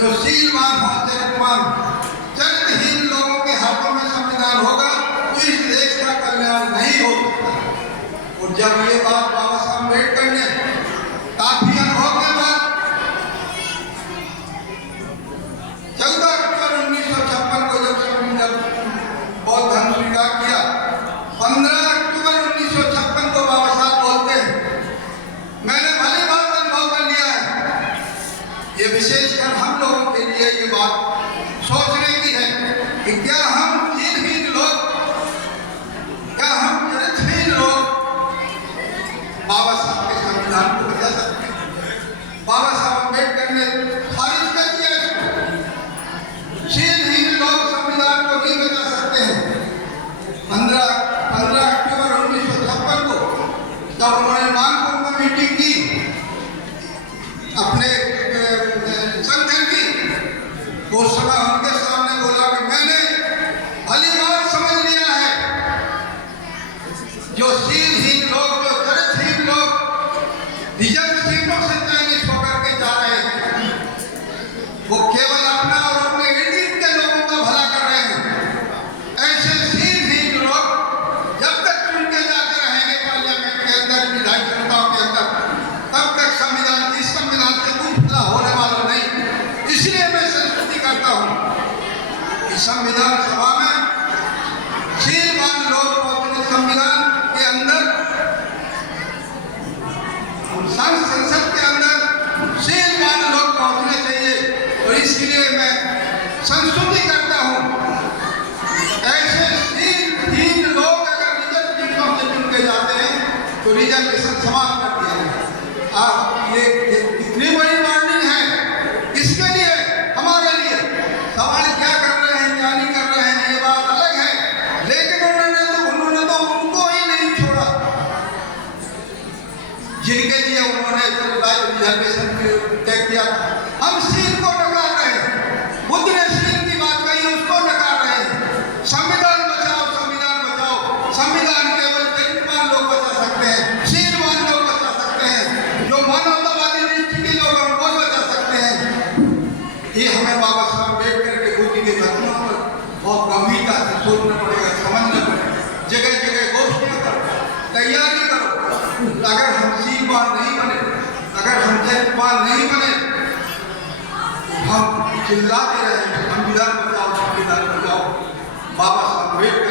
जो शीलवान हो, चरित्रवान, चरित्रहीन लोगों के हाथों में संविधान होगा तो इस देश का कल्याण नहीं हो सकता। और जब ये बात बाबा साहब अम्बेडकर ने काफी अनुभव के बाद 14 अक्टूबर 1956 को जब बौद्ध धर्म स्वीकार किया, 15 अक्टूबर 1956 को बाबा साहब बोलते हैं, मैंने भली बात अनुभव कर लिया है। ये विशेषकर हम लोगों के लिए ये बात सोचने की है कि क्या हम दीनहीन लोग, क्या हम चरित्रहीन लोग बाबा साहब के संविधान को बचा सकते हैं? बाबा साहब अम्बेडकर ने खारिज कर दिया इसको। शीलहीन लोग संविधान को नहीं बचा सकते हैं। 15 अक्टूबर 1956 को जब उन्होंने नागपुर में मीटिंग की अपने संगठन की, उस समय उनके सामने बोला कि मैंने भली बात समझ लिया है, जो शीलहीन लोग, जो चरित्रहीन लोग रिजर्व सीटों से चयनित होकर के जा रहे हैं, वो केवल अपना और अपने इर्द के लोगों का भला कर रहे हैं। ऐसे शीलहीन लोग जब तक चुनके जाते रहेंगे पार्लियामेंट के अंदर, विधायी सत्ताओं के अंदर, तब तक इस संविधान से कुछ भला होने वाला नहीं। इसलिए मैं संस्तुति करता हूँ कि संविधान सभा में शीलवान लोग पहुंचने, संविधान के अंदर, संसद के अंदर शीलवान लोग पहुंचने चाहिए। और इसलिए मैं संस्तुति करता हूँ, ऐसे शीलहीन लोग अगर रिजर्व सीटों से चुन के जाते हैं तो रिजर्वेशन समाप्त कर दिया जाए। ये कितनी बड़ी वार्निंग है इसके लिए, हमारे लिए। सवाल क्या कर रहे हैं, क्या नहीं कर रहे हैं, ये बात अलग है, लेकिन उन्होंने तो उनको ही नहीं छोड़ा जिनके लिए उन्होंने रिजर्वेशन तय किया था। हम शील को नकार रहे हैं, बुद्ध ने शील की बात कही, उसको नकार रहे हैं। संविधान बचाओ, संविधान बचाओ। संविधान केवल चरित्रवान लोग बचा सकते हैं, शीलवान लोग बचा सकते हैं, जो मानवतावादी दृष्टि के लोग हैं वो बचा सकते हैं। ये हमें बाबा साहब अम्बेडकर के बुद्धि के घटनाओं पर बहुत गंभीरता से सोचना पड़ेगा, समझना पड़ेगा। जगह जगह गोष्ठियाँ करो, तैयारी करो। अगर हम शीलवान नहीं बने, अगर हम चरित्रवान नहीं बने, हम चिल्लाते रहेंगे संविधान बचाओ, संविधान बचाओ। बाबा साहब